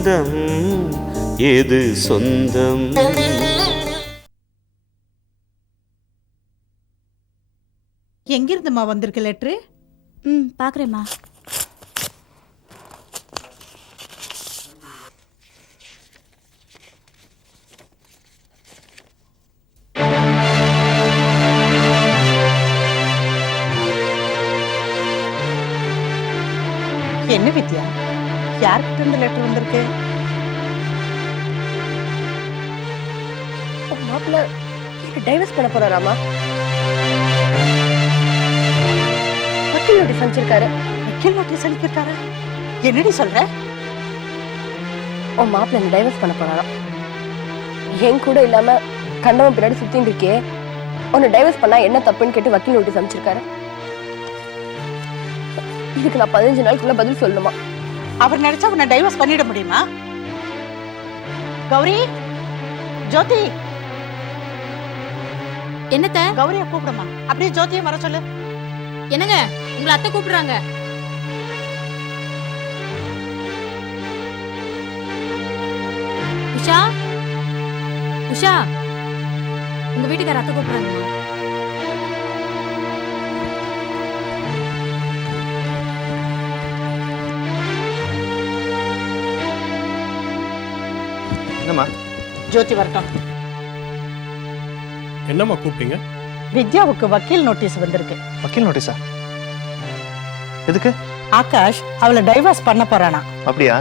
பந்தம் எது சொந்தம்? எங்கிருந்துமா வந்திருக்கு லெட்ரு? பாக்குறேம்மா. என்ன வித்யா, யார்கிட்ட இருந்து லெட்டர் வந்திருக்கு? மாப்பிள்ள டைவர்ஸ் பண்ண போறாராமா? வக்கீல் நோட்டீஸ் அனுப்பிச்சிருக்காரு. வக்கீல் நோட்டீஸ் அனுப்பியிருக்காரு? என்னடி சொல்ற? உன் மாப்பிள்ள என்ன டைவர்ஸ் பண்ண போறாராம். என் கூட இல்லாம கண்டவன் பின்னாடி சுத்தின்னு இருக்கே, உன்னை டைவர்ஸ் பண்ணா என்ன தப்புன்னு கேட்டு வக்கீல் நோட்டீஸ் அனுப்பிச்சிருக்காரு. இதுக்கு நான் 15 நாளுக்குள்ள பதில் சொல்லணுமா? அவர் நினைச்சா உன்னை டைவர்ஸ் பண்ணிட முடியுமா? கௌரி, ஜோதி, என்னத்த? கௌரியை கூப்பிடுமா, அப்படியே ஜோதியை வர சொல்லு. என்னங்க, உங்களை அத்தை கூப்பிடுறாங்க. உஷா, உஷா, உங்க வீட்டுக்கார அத்தை கூப்பிடுறாங்க. என்னம்மா? ஜோதி வரட்டும். என்னம்மா கூப்பிட்டீங்க? வித்யாவுக்கு வக்கீல் நோட்டீஸ் வந்திருக்கு. வக்கீல் நோட்டீஸா? எதுக்கு? ஆகாஷ் அவளை டைவர்ஸ் பண்ண போறானா. அப்படியா?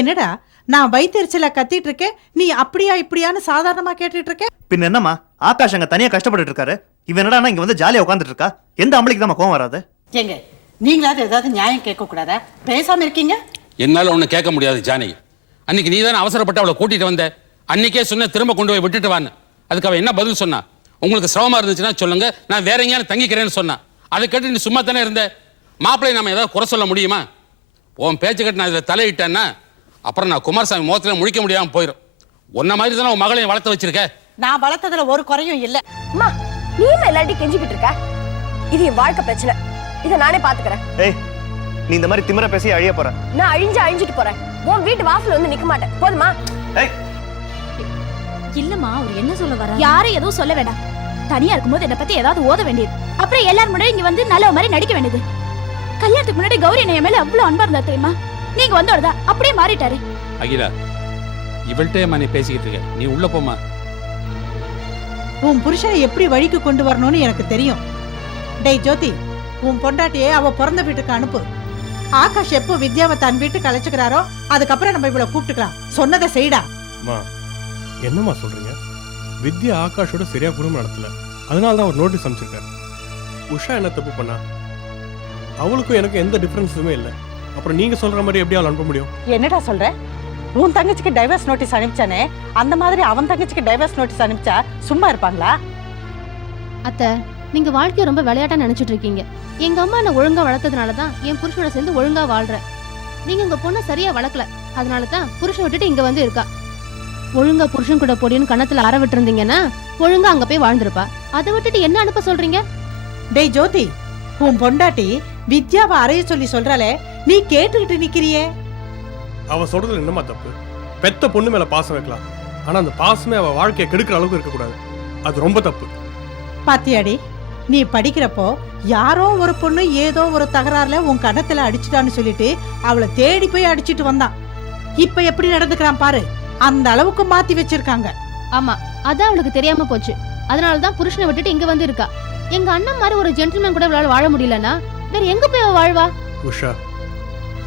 என்னடா நான் வயிற்றுல கத்திட்டு இருக்கேன், நீ அப்படியா இப்படியான்னு சாதாரணமா கேட்டுட்டு இருக்க? பின்ன என்னம்மா, ஆகாஷ் அங்க தனியா கஷ்டப்பட்டு இருக்காரு, இவன் என்னடா இங்க வந்து ஜாலியா உட்காந்துட்டு இருக்கா? எந்த அம்பளைக்கு தான் கோவம் வராது? ஏங்க, நீங்களாவது ஏதாவது நியாயம் கேட்க கூடாதா? பேசாம இருக்கீங்க. என்னால ஒண்ணு கேட்க முடியாது ஜானகி. அன்னைக்கு நீ தானே அவசரப்பட்டு அவளை கூட்டிட்டு வந்த. அன்னைக்கே சொன்ன திரும்ப கொண்டு போய் விட்டுட்டு வான்னு. அதுக்கு அவ என்ன பதில் சொன்னா? உங்களுக்கு சிரமமா இருந்துச்சுன்னா சொல்லுங்க, நான் வேற எங்கேயாவது தங்கிக்கிறேன்னு சொன்னா. அதை கேட்டு நீ சும்மா தானே இருந்த. மாப்பிள்ளை நம்ம ஏதாவது குறை சொல்ல முடியுமா? உன் பேச்சு கட்டு நான் இதில் தலையிட்டேன்னா அப்புறம் நான் குமாரசாமி முகத்துல முழிக்க முடியாம போயிடும். உன்ன மாதிரி தானே உன் மகளையும் வளர்த்து வச்சிருக்க. நான் வளர்த்ததுல ஒரு குறையும் இல்ல. அம்மா, நீ எல்லாத்தையும் கெஞ்சிக்கிட்டு இருக்க. இது என் வாழ்க்கை பிரச்சனை, இதை நானே பாத்துக்கிறேன். ஏய், நீ இந்த மாதிரி திமிர பேசி அழிய போற. நான் அழிஞ்சிட்டு போறேன். உன் வீட்டு வாசல் வந்து நிக்க மாட்டேன், போதுமா? ஏய், இல்லம்மா, அவர் என்ன சொல்ல வர? யாரும் எதுவும் சொல்ல வேண்டாம். தனியா இருக்கும்போது என்ன பத்தி ஏதாவது ஓத வேண்டியது, அப்புறம் எல்லாரும் முன்னாடி இங்க வந்து நல்ல மாதிரி நடிக்க வேண்டியது. கல்யாணத்துக்கு முன்னாடி கௌரி என் மேல அவ்வளவு அன்பா இருந்தா தெரியுமா? நீங்க வந்தோடதா அப்படியே மாறிட்டாரு. அகிலா, இவள்கிட்ட நீ பேசிக்கிட்டு இருக்க, நீ உள்ள போமா. உன் புருஷனை எப்படி வழிக்கு கொண்டு வரணும்னு எனக்கு தெரியும். டேய் ஜோதி, உன் பொண்டாட்டியே அவ பிறந்த வீட்டுக்கு அனுப்பு. ஆகாஷ் எப்போ வித்யாவை தன் வீட்டுக்கு அழைச்சுக்கிறாரோ அதுக்கப்புறம் நம்ம இவ்வளவு கூப்பிட்டுக்கலாம். சொன்னதை செய்டா. என்னம்மா சொல்றீங்க? வித்யா ஆகாஷோட சரியா குடும்பம் நடத்தல, அதனாலதான் ஒரு நோட்டீஸ் அனுப்பிச்சிருக்காரு. உஷா என்ன தப்பு பண்ணா? அவளுக்கும் எனக்கு எந்த டிஃபரன்ஸுமே இல்லை. அப்புறம் நீங்க சொல்ற மாதிரி எப்படி அவள் அனுப்ப முடியும்? என்னடா சொல்ற? உன் தங்கச்சிக்கு டைவர்ஸ் நோட்டீஸ் அனுப்பிச்சானே, அந்த மாதிரி அவன் தங்கச்சிக்கு டைவர்ஸ் நோட்டீஸ் அனுப்பிச்சா சும்மா இருப்பாங்களா? அத்தை, நீங்க வாழ்க்கைய ரொம்ப விளையாட்டா நினைச்சிட்டு இருக்கீங்க. எங்க அம்மா என்ன ஒழுங்கா வளர்த்ததுனாலதான் என் புருஷனோட சேர்ந்து ஒழுங்கா வாழ்றேன். நீங்க உங்க பொண்ணை சரியா வளர்க்கல, அதனாலதான் புருஷன் விட்டுட்டு இங்க வந்து இருக்கா. ஒழுங்கா புருஷன் கூட போடின்னு கணத்துல அற விட்டு இருந்தீங்கன்னா ஒழுங்கா அங்க போய் வாழ்ந்திருப்பா. அதை விட்டுட்டு என்ன அனுப்ப சொல்றீங்க? டேய் ஜோதி, உன் பொண்டாட்டி வித்யாவை அறைய சொல்லி சொல்றாளே, நீ கேட்டுக்கிட்டு நிக்கிறியே. அவ சொல்றதுல என்னமா தப்பு? பெத்த பொண்ணு மேல பாசம் வைக்கலாம், ஆனா அந்த பாசமே அவ வாழ்க்கையை கெடுக்கிற அளவுக்கு இருக்கக்கூடாது. அது ரொம்ப தப்பு. பாத்தியாடி, நீ படிக்கிறப்போ யாரோ ஒரு பொண்ணு ஏதோ ஒரு தகராறுல உன் கணத்துல அடிச்சுட்டான்னு சொல்லிட்டு அவளை தேடி போய் அடிச்சிட்டு வந்தான். இப்ப எப்படி நடந்துக்கிறான் பாரு. அந்த அளவுக்கு மாத்தி வச்சிருக்காங்க. ஆமா, அதான் அவளுக்கு தெரியாம போச்சு. அதனாலதான் புருஷனை விட்டுட்டு இங்க வந்து இருக்கா. எங்க அண்ணன் மாதிரி ஒரு ஜென்டில்மேன் கூட இவளால வாழ முடியலன்னா வேற எங்க போய் அவ வாழ்வா? உஷா,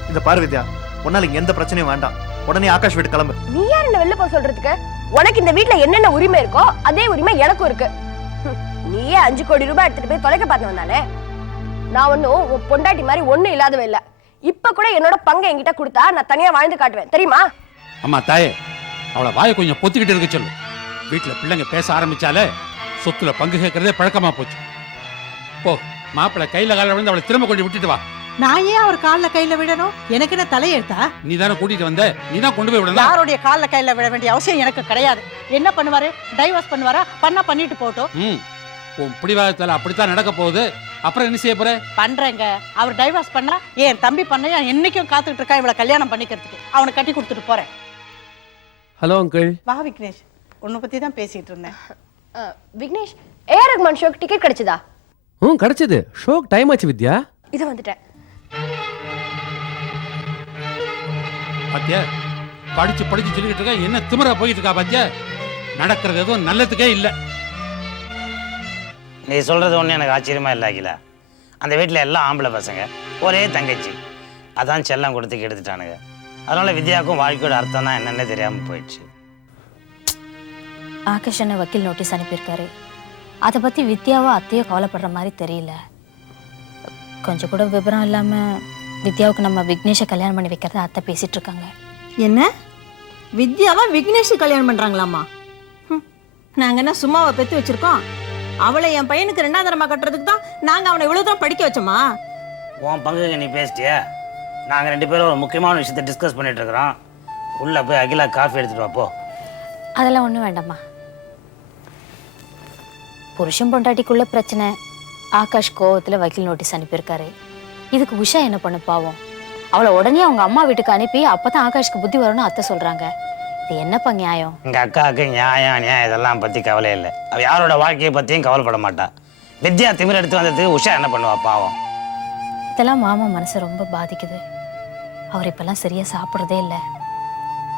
இந்த பாரு வித்யா, உன்னால இங்க எந்த பிரச்சனையும் வேண்டாம். உடனே ஆகாஷ் வீட்டு கிளம்பு. நீ யார் என்ன வெளில போக சொல்றதுக்கு? உனக்கு இந்த வீட்ல என்னென்ன உரிமை இருக்கோ அதே உரிமை எனக்கும் இருக்கு. நீயே 5 கோடி ரூபாய் எடுத்துட்டு போய் தொலைக்க பார்த்து வந்தானே. நான் ஒன்னும் உன் பொண்டாட்டி மாதிரி ஒண்ணும் இல்லாதவ இல்ல. இப்ப கூட என்னோட பங்கை என்கிட்ட கொடுத்தா நான் தனியா வாழ்ந்து காட்டுவேன், தெரியுமா? அம்மா தாயே, அவளை வாயை கொஞ்சம் பொத்திக்கிட்டு இருக்க சொல்லு. வீட்டுல பிள்ளைங்க பேச ஆரம்பிச்சாலே சொத்துல பங்கு கேட்கறதே பழக்கமா போச்சு. போ, மாப்பிள்ளை கையில கால விழுந்து அவளை திரும்ப கொண்டு விட்டுட்டு வா. நான் ஏன் அவர் கால்ல கையில விடணும்? எனக்கு என்ன தலையெழுத்தா? நீ தானே கூட்டிட்டு வந்த, நீ தான் கொண்டு போய் விடணும். யாருடைய கால்ல கையில விட வேண்டிய அவசியம் எனக்கு கிடையாது. என்ன பண்ணுவாரு? டைவர்ஸ் பண்ணுவாரா? பண்ணிட்டு போட்டோம். உன் பிடிவாதத்தால அப்படித்தான் நடக்க போகுது. அப்புறம் என்ன செய்ய போற? பண்றேங்க. அவர் டைவர்ஸ் பண்ணா என் தம்பி பண்ண என்னைக்கும் காத்துக்கிட்டு இருக்கா இவளை கல்யாணம் பண்ணிக்கிறதுக்கு. அவனை கட்டி கொடுத்துட்டு போறேன். Hello uncle. வா விக்னேஷ், உன்னை பத்தி தான் பேசிட்டு இருந்தேன். விக்னேஷ், ஏஆர் ரஹ்மான் ஷோக்கு டிக்கெட் கிடைச்சதா? கிடைச்சது. ஷோக்கு டைம் ஆச்சு வித்யா. இதை வந்துட்டேன். பாத்தியா, படிச்சு படிச்சு சொல்லிக்கிட்டு இருக்கா, என்ன திமிரா போயிட்டு இருக்கா பாத்தியா? நடக்கிறது எதுவும் நல்லதுக்கே இல்லை. நீ சொல்கிறது ஒன்றும் எனக்கு ஆச்சரியமாக இல்லை அகிலா. அந்த வீட்டில் எல்லாம் ஆம்பளை பசங்க, ஒரே தங்கச்சி. அதான் செல்லம் கொடுத்து கெடுத்துட்டானுங்க. அதனால் வித்யாவுக்கும் வாழ்க்கையோட அர்த்தம் தான் என்னென்ன தெரியாமல் போயிடுச்சு. ஆகாஷ் என்ன வக்கீல் நோட்டீஸ் அனுப்பியிருக்காரு. அதை பற்றி வித்யாவோ அத்தையோ கவலைப்படுற மாதிரி தெரியல. கொஞ்சம் கூட விவரம் இல்லாமல் வித்யாவுக்கு நம்ம விக்னேஷை கல்யாணம் பண்ணி வைக்கிறத அத்தை பேசிகிட்டு இருக்காங்க. என்ன வித்யாவா விக்னேஷ் கல்யாணம் பண்றாங்களாமா? நாங்க என்ன சும்மாவை பெத்து வச்சிருக்கோம்? அவளை என் பையனுக்கு 2ஆம் தரமா கட்டுறதுக்கு தான் நாங்க அவனை இவ்வளவு தூரம் படிக்க வச்சோமா? உன் பங்குக்கு நீ பேசிட்டியா? நாங்கள் 2 பேரும் ஒரு முக்கியமான விஷயத்தை டிஸ்கஸ் பண்ணிட்டு இருக்கிறோம். உள்ளே போய் அகிலா காஃபி எடுத்துட்டு வாப்போ. அதெல்லாம் ஒன்றும் வேண்டாம்மா. புருஷன் பொண்டாட்டிக்குள்ள பிரச்சனை. ஆகாஷ் கோவத்தில் வக்கீல் நோட்டீஸ் அனுப்பியிருக்காரு. இதுக்கு உஷா என்ன பண்ண பாவம்? அவளை உடனே அவங்க அம்மா வீட்டுக்கு அனுப்பி அப்பதான் ஆகாஷ்க்கு புத்தி வரும்னு அத்தை சொல்றாங்க. இது என்னப்பா நியாயம்? எங்கள் அக்காவுக்கு நியாயம் இதெல்லாம் பற்றி கவலை இல்லை. அவள் யாரோட வாழ்க்கையை பற்றியும் கவலைப்பட மாட்டா. வித்யா திமிர் எடுத்து வந்ததுக்கு உஷா என்ன பண்ணுவா பாவம்? இதெல்லாம் மாமா மனசை ரொம்ப பாதிக்குது. அவர் இப்பெல்லாம் சரியா சாப்பிட்றதே இல்லை.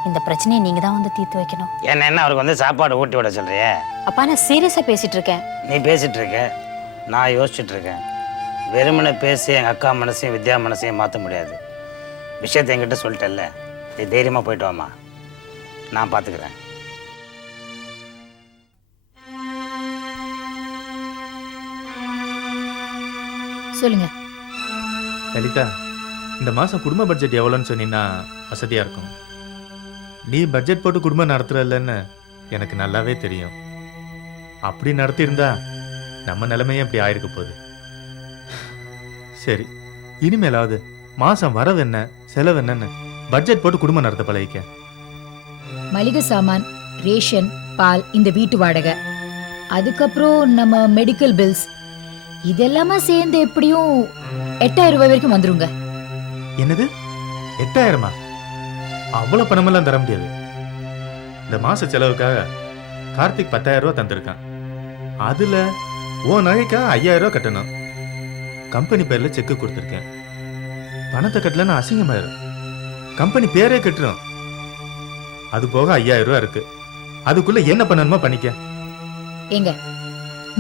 இந்த பிரச்சனையை நீங்க தான் வந்து தீர்த்து வைக்கணும். என்ன அவருக்கு வந்து சாப்பாடு ஊட்டி விட சொல்றியே? அப்பா நான் சீரியஸா பேசிட்டு இருக்கேன். நீ பேசிட்டு இருக்க, நான் யோசிச்சுட்டு இருக்கேன். வெறுமனை பேசி எங்கள் அக்கா மனசையும் வித்யா மனசையும் மாற்ற முடியாது. விஷயத்தை என்கிட்ட சொல்லிட்டல்ல, நீ தைரியமாக போயிட்டு வாமா, நான் பார்த்துக்கிறேன். சொல்லுங்க லலிதா, இந்த மாதம் குடும்ப பட்ஜெட் எவ்வளோன்னு சொன்னீங்கன்னா வசதியாக இருக்கும். நீ பட்ஜெட் போட்டு குடும்பம் நடத்துறல்லன்னு எனக்கு நல்லாவே தெரியும். அப்படி நடத்தியிருந்தா நம்ம நிலைமையே அப்படி ஆயிருக்க போகுது. சரி, இனிமேலாவது மாதம் வரவு என்ன செலவு என்னன்னு பட்ஜெட் போட்டு குடும்பம் நடத்த பழகிக்க. மளிகை சாமான், ரேஷன், பால், இந்த வீட்டு வாடகை, அதுக்கப்புறம் நம்ம மெடிக்கல் பில்ஸ், இதெல்லாமா சேர்ந்து எப்படியும் 8000 ரூபாய் வரைக்கும் வந்துருங்க. என்னது 8000மா? அவ்வளோ பணமெல்லாம் தர முடியாது. இந்த மாச செலவுக்காக கார்த்திக் 10,000 ரூபா தந்திருக்கான். அதுல ஓ நகைக்காக 5000 ரூபா கட்டணும். கம்பெனி பேர்ல செக்கு கொடுத்துருக்கேன். பணத்தை கட்டலன்னு அசிங்கமாயிரும். கம்பெனி பேரே கட்டுறோம். அது போக 5000 ரூபா இருக்கு. அதுக்குள்ள என்ன பண்ணணுமோ பண்ணிக்க. ஏங்க,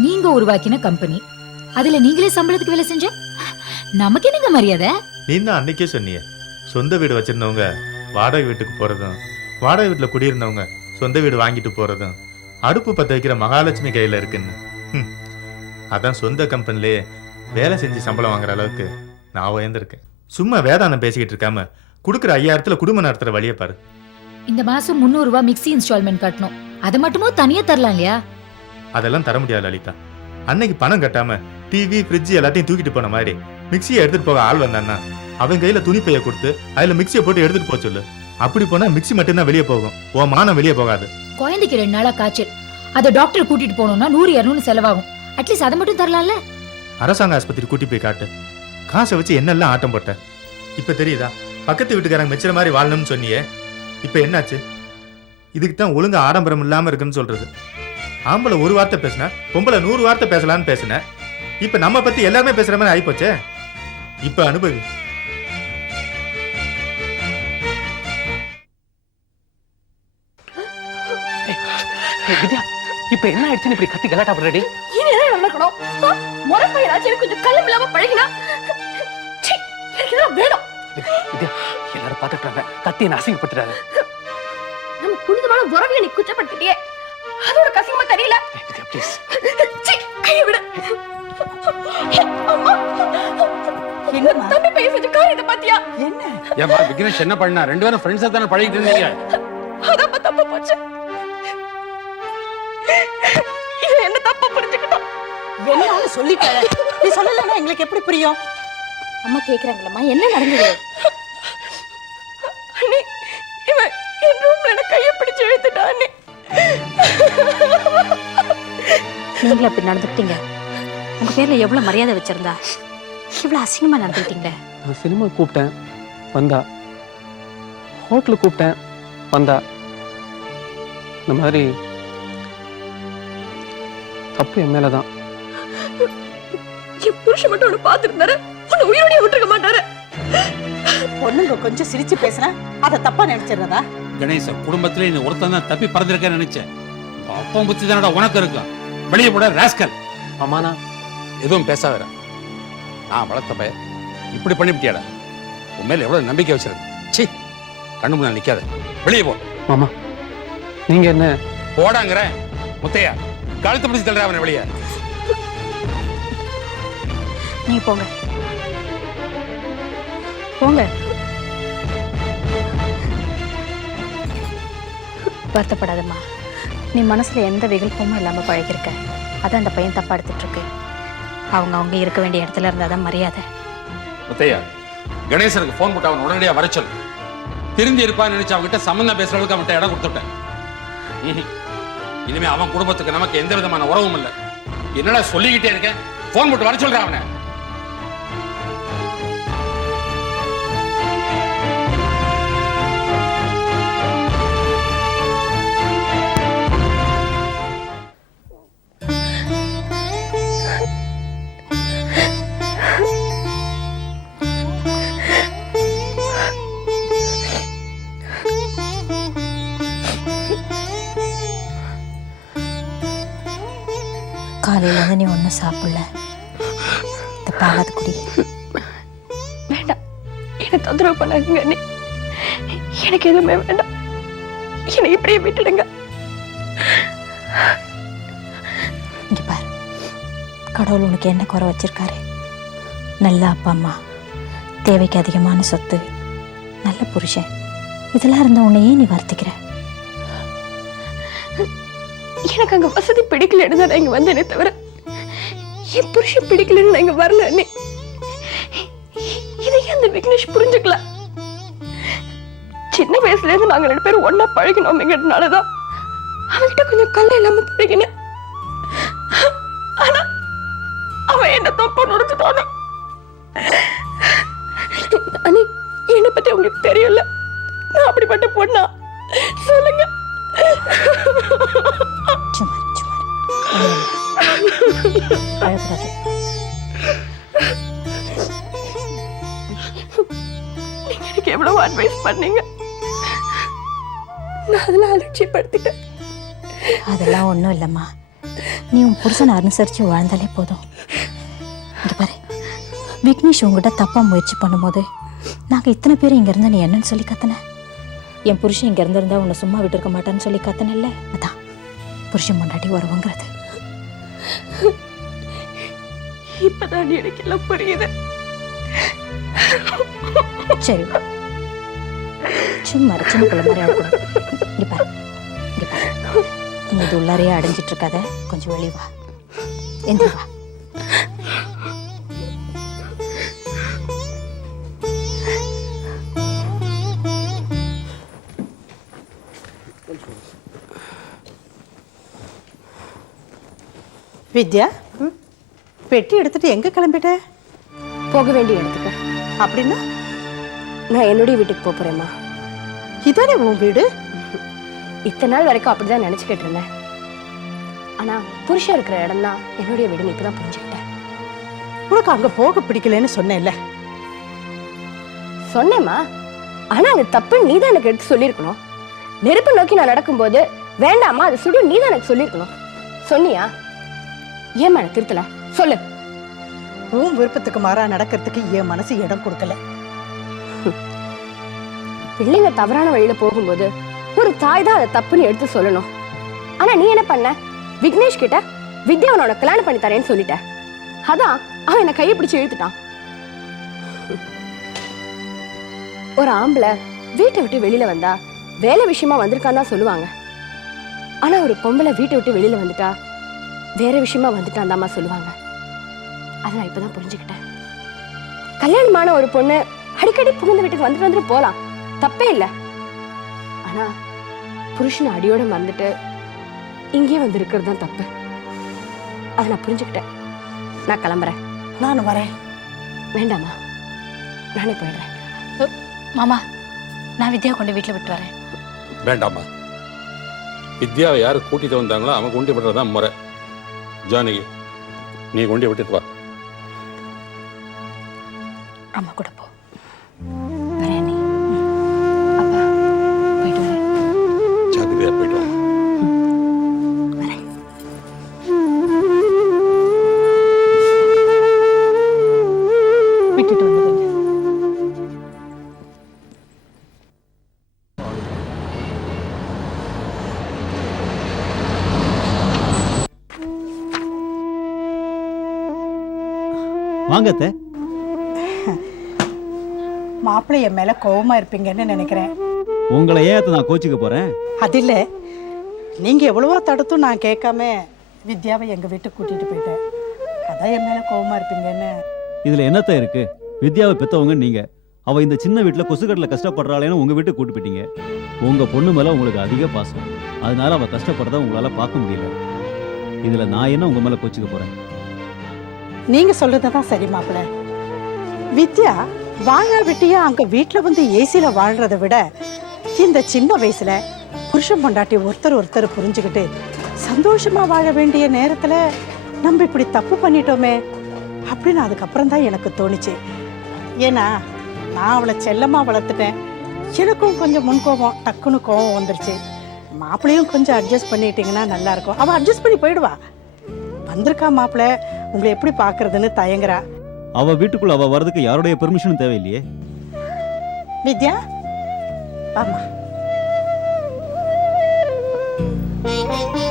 நீங்க உருவாக்கின கம்பெனி, அதுல நீங்களே சம்பளத்துக்கு வேலை செஞ்ச நமக்கு என்னங்க மரியாதை? நீ தான் அன்னைக்கே சொன்னிய, சொந்த வீடு வச்சிருந்தவங்க வாடகை வீட்டுக்கு போறதும், வாடகை வீட்டுல குடியிருந்தவங்க சொந்த வீடு வாங்கிட்டு போறதும் அடுப்பு பத்த வைக்கிற மகாலட்சுமி கையில இருக்குன்னு. அதான் சொந்த கம்பெனிலே வேலை செஞ்சு சம்பளம் வாங்குற அளவுக்கு நான் உயர்ந்திருக்கேன். சும்மா வேதாந்தம் பேசிக்கிட்டு இருக்காம கொடுக்குற 5000த்துல குடும்பம் நடத்துற வழியை பாரு. இந்த மாசம் 300 ரூபாய் மிக்ஸி இன்ஸ்டால்மெண்ட் கட்டணும். அதை மட்டுமோ தனியா தரலாம் இல்லையா? அதெல்லாம் தர முடியாது லலிதா. அன்னைக்கு பணம் கட்டாம டிவி ஃப்ரிட்ஜ் எல்லாத்தையும் தூக்கிட்டு போன மாதிரி மிக்சியை எடுத்துட்டு போக ஆள் வந்தான்னா அவன் கையில துணிப்பைய கொடுத்து அதுல மிக்சியை போட்டு எடுத்துட்டு போக சொல்லு. அப்படி போனா மிக்சி மட்டும்தான் வெளியே போகும், ஓ மானம் வெளியே போகாது. குழந்தைக்கு 2 நாளா காய்ச்சல், அதை டாக்டர் கூட்டிட்டு போனோம்னா 100-200 செலவாகும். அட்லீஸ்ட் அதை மட்டும் தரலாம்ல? அரசாங்க ஆஸ்பத்திரி கூட்டி போய் காட்டு. காசை வச்சு என்னெல்லாம் ஆட்டம் போட்ட. இப்ப தெரியுதா? பக்கத்து வீட்டுக்காரங்க மெச்சுற மாதிரி வாழணும்னு சொன்னியே, இப்ப என்னாச்சு? இதுக்கு தான் ஒழுங்கா ஆடம்பரம் இல்லாம இருக்குன்னு சொல்றது. ஆம்பளை ஒரு வார்த்தை பேசினா பொம்பளை 100 வார்த்தை பேசலான்னு பேசின. இப்ப நம்ம பத்தி எல்லாருமே பேசுற மாதிரி ஆயிப்போச்சே. இப்ப அனுபவி. இப்ப என்ன ஆயிடுச்சுன்னு இப்படி கத்தி கலாட்டா பண்றடி? இனிதான் நடக்கணும். முறை பையனாச்சு கொஞ்சம் கல்லம் இல்லாம பழகினா வேணும். எல்லாரும் பாத்துட்டாங்க, கத்தியை அசிங்கப்பட்டுறாரு. நம்ம புனிதமான உறவை நீ குற்றப்படுத்திட்டியே, அதோட கசியமா தெரியல. கையை விட. தம்பி பையன் செஞ்ச காரியத்தை பாத்தியா? ஏமா விக்னேஷ் என்ன பண்ணா? 2 பேரும் ஃப்ரெண்ட்ஸா தானே பழகிட்டு இருந்தீங்க. அதான் தப்பு போச்சு. இவன் என்ன தப்பா புரிஞ்சுக்கிட்டான்? என்னன்னு சொல்லிட்டேன். நீ சொல்லலன்னா எங்களுக்கு எப்படி புரியும்? அம்மா கேக்குறாங்களம்மா, என்ன நடந்தது? அண்ணி, இவன் என் ரூம்ல என்ன கையை பிடிச்சு இழுத்துட்டான். நீங்களும் அப்படி நடந்துக்கிட்டீங்க. உங்க பேர்ல எவ்வளவு மரியாதை வச்சிருந்தா இவ்வளவு அசிங்கமா நடந்துக்கிட்டீங்களே. நான் சினிமா கூப்பிட்டேன் வந்தா, ஹோட்டலுக்கு கூப்பிட்டேன் வந்தா. இந்த மாதிரி தப்பு என் மேலதான். என் புருஷன் மட்டும் ஒண்ணு பாத்துருந்தாரு, உன்னை உயிரோட விட்டுருக்க மாட்டாரு. பொண்ணுங்க கொஞ்சம் சிரிச்சு பேசுனா அதை தப்பா நினைச்சிடுறதா? கணேசன் குடும்பத்திலே நீ ஒருத்தன் தான் தப்பி பறந்திருக்க நினைச்சேன். அப்பம் புத்தி தானடா உனக்கு இருக்கா? வெளியே போட ராஸ்கல். அம்மாண்ணா எதுவும் பேசாதடா. நான் வளர்த்த பையன் இப்படி பண்ணிவிட்டியாடா? உன் மேல எவ்வளவு நம்பிக்கை வச்சிருக்க. சீ, கண்ணு முன்னாடி நிக்காத, வெளியே போ. மாமா நீங்க என்ன போடாங்கிற முத்தையா, கழுத்து பிடிச்சி தள்ளுற அவனை வெளியே. நீங்க போங்க போங்க. வருத்தப்படாதம்மா, நீ மனசுல எந்த விகல்பமும் இல்லாம பழகிருக்க. அதான் அந்த பையன் தப்பா எடுத்துட்டு இருக்கு. அவங்க இருக்க வேண்டிய இடத்துல இருந்தாதான் மரியாதை. முத்தையா, கணேசனுக்கு போன் போட்டு அவன் உடனடியா வர சொல்லு. திருந்தி இருப்பான்னு நினைச்சு அவன்கிட்ட சம்பந்தம் பேசுற அளவுக்கு அவன்கிட்ட இடம் கொடுத்துட்டேன். இனிமே அவன் குடும்பத்துக்கு நமக்கு எந்த விதமான உறவும் இல்லை. என்னடா சொல்லிக்கிட்டே இருக்கேன், போன் போட்டு வர சொல்றேன் அவனை. காலையில இருந்து நீ ஒன்றும் சாப்பிடல. இந்த பாலாது குடி. வேண்டாம், என்ன தொந்தரவு பண்ணாதீங்க அண்ணி. எனக்கு எதுவுமே வேண்டாம், என்னை இப்படியே விட்டுடுங்க. இங்க பாரு, கடவுள் உனக்கு என்ன குறை வச்சிருக்காரு? நல்ல அப்பா அம்மா, தேவைக்கு அதிகமான சொத்து, நல்ல புருஷன், இதெல்லாம் இருந்த உன்னையே நீ வருத்திக்கிற. எனக்கு அங்க வசதி பிடிக்கலன்னு தான் இங்க வந்தேனே தவிர என் புருஷன் பிடிக்கலன்னு நான் இங்க வரல அண்ணி. இதையே அந்த விக்னேஷ் புரிஞ்சுக்கல. சின்ன வயசுல இருந்து நாங்க 2 பேரும் ஒன்னா பழகினோம்ங்கிறதுனாலதான் அவன்கிட்ட கொஞ்சம் கல்ல இல்லாம பழகினேன். ஆனா அவன் என்ன தப்பா நுழைச்சுட்டானோ. அண்ணி, என்னை பத்தி உங்களுக்கு தெரியல, நான் அப்படிப்பட்ட பொண்ணா? சொல்லுங்க. சும்மா சும்மா அழக்கூடாது. நீங்க எனக்கு எவ்வளவு அட்வைஸ் பண்ணீங்க, நான் அதெல்லாம் அலட்சியப்படுத்திட்டேன். அதெல்லாம் ஒன்றும் இல்லைம்மா, நீ உன் புருஷனை அனுசரித்து வாழ்ந்தாலே போதும். இங்கே பாரு, விக்னேஷ் உங்ககிட்ட தப்பாக முயற்சி பண்ணும்போது நாங்கள் இத்தனை பேர் இங்கே இருந்தா நீ என்னன்னு சொல்லி கத்தன? என் புருஷன் இங்கே இருந்திருந்தா உன்னை சும்மா விட்டுருக்க மாட்டான்னு சொல்லி கத்தனில்ல? அதான் புருஷன் முன்னாடி வருவங்கிறது. இப்பதான் எனக்கு எல்லாம் புரியுது. சரி, சும்மா சின்ன பிள்ளை மாதிரி ஆடக்கூடாது. இங்கே பாரு, இங்கே பாரு, நீ இது உள்ளாரையே அடைஞ்சிட்டு இருக்காத, கொஞ்சம் வெளியே வா. எந்த வா. வித்யா, பெட்டி எடுத்துட்டு எங்க கிளம்பிட்ட? போக வேண்டிய இடத்துக்கு. அப்படின்னா நான் என்னுடைய வீட்டுக்கு போறேம்மா. இதானே உன் வீடு? இத்தனை நாள் வரைக்கும் அப்படிதான் நினைச்சுக்கிட்டு இருந்தேன். ஆனா புருஷன் இருக்கிற இடம் தான் என்னுடைய வீடுன்னு இப்பதான் புரிஞ்சுக்கிட்டேன். உனக்கு அங்க போக பிடிக்கலன்னு சொன்னேன்ல? சொன்னேம்மா, ஆனா அது தப்பு நீதான் எனக்கு எடுத்து சொல்லியிருக்கணும். நெருப்பு நோக்கி நான் நடக்கும்போது வேண்டாமா அது சுடு நீதான் எனக்கு சொல்லியிருக்கணும். சொன்னியா? ஏன் எனக்கு திருத்தல சொல்லு. உன் விருப்பத்துக்கு மாறா நடக்கிறதுக்கு என் மனசு இடம் கொடுக்கல. பிள்ளைங்க தவறான வழியில போகும்போது ஒரு தாய் தான் அதை தப்புன்னு எடுத்து சொல்லணும். ஆனா நீ என்ன பண்ண? விக்னேஷ் கிட்ட வித்யா அவனோட கல்யாணம் பண்ணி தரேன்னு சொல்லிட்ட. அதான் அவன் என்ன கையை பிடிச்சு இழுத்துட்டான். ஒரு ஆம்பளை வீட்டை விட்டு வெளியில வந்தா வேலை விஷயமா வந்திருக்கான்னு தான் சொல்லுவாங்க. ஆனா ஒரு பொம்பளை வீட்டை விட்டு வெளியில வந்துட்டா வேற விஷயமா வந்துட்டான்தாம்மா சொல்லுவாங்க. அதை நான் இப்பதான் புரிஞ்சுக்கிட்டேன். கல்யாணமான ஒரு பொண்ணு அடிக்கடி புகுந்த வீட்டுக்கு வந்துட்டு போலாம், தப்பே இல்லை. ஆனா புருஷனை அடியோட மறந்துட்டு இங்கே வந்து இருக்கிறது தான் தப்பு. அதை நான் புரிஞ்சுக்கிட்டேன். நான் கிளம்புறேன். நானும் வரேன். வேண்டாமா, நானே போயிடுறேன். மாமா, நான் வித்யா கொண்டு வீட்டுல விட்டு வரேன். வேண்டாமா, வித்யாவை யாரு கூட்டிட்டு வந்தாங்களோ அவன் கொண்டு விடுறதான் முறை. ஜானகி, நீ கொண்டு விட்டுட்டு வா. அம்மா கூட போ. வரேன் நீ. அப்பா, போயிட்டு வரேன். ஜாகிரதையா போயிட்டு வா. வரேன். விட்டுட்டு வந்துடுங்க. வாங்கத்த. மாப்பிள்ளை என் மேல கோவமா இருப்பீங்கன்னு நினைக்கிறேன். உங்களை ஏன் நான் கோச்சிக்க போறேன்? அது இல்ல, நீங்க எவ்வளவோ தடுத்தும் நான் கேட்காம வித்யாவை எங்க வீட்டுக்கு கூட்டிட்டு போயிட்டேன். அதான் என் மேல கோவமா இருப்பீங்கன்னு. இதுல என்னத்த இருக்கு? வித்யாவை பெத்தவங்க நீங்க. அவ இந்த சின்ன வீட்டுல கொசுக்கட்டில் கஷ்டப்படுறாளேன்னு உங்க வீட்டுக்கு கூட்டு போயிட்டீங்க. உங்க பொண்ணு மேல உங்களுக்கு அதிக பாசம், அதனால அவ கஷ்டப்படுறத உங்களால பார்க்க முடியல. இதுல நான் என்ன உங்க மேல கோச்சிக்க போறேன்? நீங்க சொல்றதுதான் சரி மாப்பிள்ளை. வித்யா வாழ விட்டியா அங்க வீட்டுல வந்து ஏசில வாழ்றதை விட இந்த சின்ன வயசுல புருஷன் பொண்டாட்டி ஒருத்தர் புரிஞ்சுக்கிட்டு சந்தோஷமா வாழ வேண்டிய நேரத்துல நம்ம இப்படி தப்பு பண்ணிட்டோமே அப்படின்னு அதுக்கப்புறம் தான் எனக்கு தோணுச்சு. ஏன்னா நான் அவளை செல்லமா வளர்த்துட்டேன். எனக்கும் கொஞ்சம் முன்கோபம், டக்குன்னு கோபம் வந்துருச்சு. மாப்பிள்ளையும் கொஞ்சம் அட்ஜஸ்ட் பண்ணிட்டீங்கன்னா நல்லா இருக்கும். அவள் அட்ஜஸ்ட் பண்ணி போயிடுவா. வந்திருக்கா மாப்பிள்ளை, உங்களை எப்படி பார்க்கறதுன்னு தயங்குறா. அவ வீட்டுக்குள்ள அவ வர்றதுக்கு யாருடைய பெர்மிஷனும் தேவையில்லையே. வித்யா, ஆமா,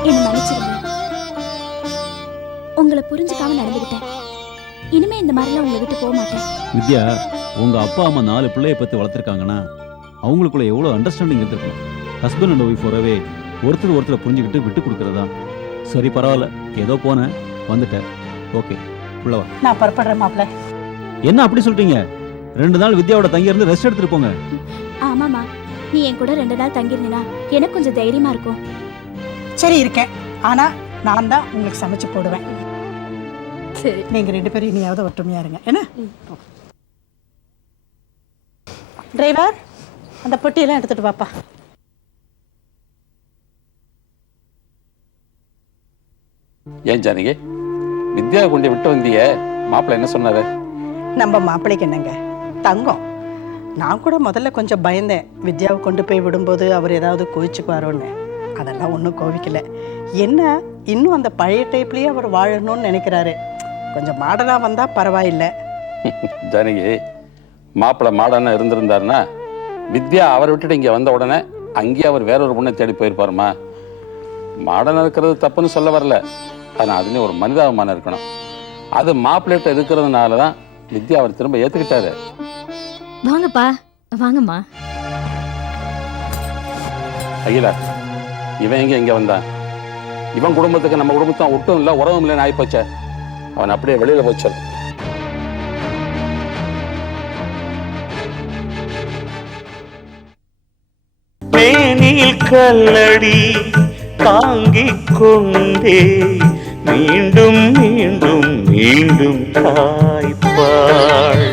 என்ன மன்னிச்சிருங்க. உங்களை புரிஞ்சுக்காம நடந்துக்கிட்டேன். இனிமே இந்த மாதிரிலாம் உங்களை விட்டு போக மாட்டேன். வித்யா, உங்க அப்பா அம்மா 4 பிள்ளையை பத்தி வளர்த்துருக்காங்கன்னா அவங்களுக்குள்ள எவ்வளவு அண்டர்ஸ்டாண்டிங் இருந்திருக்கணும். ஹஸ்பண்ட் அண்ட் ஒய்ஃப் உறவே ஒருத்தர் புரிஞ்சுக்கிட்டு விட்டு கொடுக்கறதா. சரி, பரவாயில்ல, ஏதோ போனேன், வந்துட்டேன். ஓகே, உள்ளவா. நான் புறப்படுறேன் மாப்பிள்ளை. என்ன அப்படி சொல்றீங்க? 2 நாள் வித்யாவோட தங்கி இருந்து ரெஸ்ட் எடுத்துட்டு போங்க. ஆமாமா, நீ என் கூட 2 நாள் தங்கியிருந்தீனா எனக்கு கொஞ்சம் தைரியமா இருக்கும். சரி, இருக்கேன். ஆனா நான் தான் உங்களுக்கு சமைச்சு போடுவேன். சரி, நீங்க 2 பேரும் இனியாவது ஒற்றுமையா இருங்க. என்ன டிரைவர், அந்த பொட்டியெல்லாம் எடுத்துட்டு வாப்பா. ஏன் ஜானகி, வித்யா கொண்டு விட்டு வந்திய மாப்பிள்ளை என்ன சொன்னாரு? நம்ம மாப்பிள்ளைக்கு என்னங்க தங்கம். நான் கூட முதல்ல கொஞ்சம் பயந்தேன், வித்யாவை கொண்டு போய் விடும்போது அவர் ஏதாவது கோவிச்சுக்குவாரோன்னு. அதெல்லாம் ஒன்றும் கோவிக்கல. என்ன, இன்னும் அந்த பழைய டைப்லேயே அவர் வாழணும்னு நினைக்கிறாரு. கொஞ்சம் மாடலாக வந்தால் பரவாயில்லை. ஜானகி, மாப்பிள்ளை மாடனா இருந்திருந்தாருன்னா வித்யா அவரை விட்டுட்டு இங்கே வந்த உடனே அங்கேயே அவர் வேற ஒரு பொண்ணை தேடி போயிருப்பாருமா. மாடனா இருக்கிறது தப்புன்னு சொல்ல வரல, ஆனால் அதுலேயும் ஒரு மனிதாபிமானம் இருக்கணும். அது மாப்பிள்ளைகிட்ட இருக்கிறதுனால தான் வித்யா அவர் திரும்ப ஏற்றுக்கிட்டாரு. வாங்கப்பா, வாங்கம்மா. அகிலா, இவன் எங்கே இங்கே வந்தான்? இவன் குடும்பத்துக்கு நம்ம குடும்பத்தான் ஒட்டும் இல்லை, உறவும் இல்லைன்னு ஆயிப்போச்ச. அவன் அப்படியே வெளியில் போச்சார். மேனில் கல்லடி தாங்கிக் கொண்டே மீண்டும் மீண்டும் மீண்டும் தாய்ப்பாள்.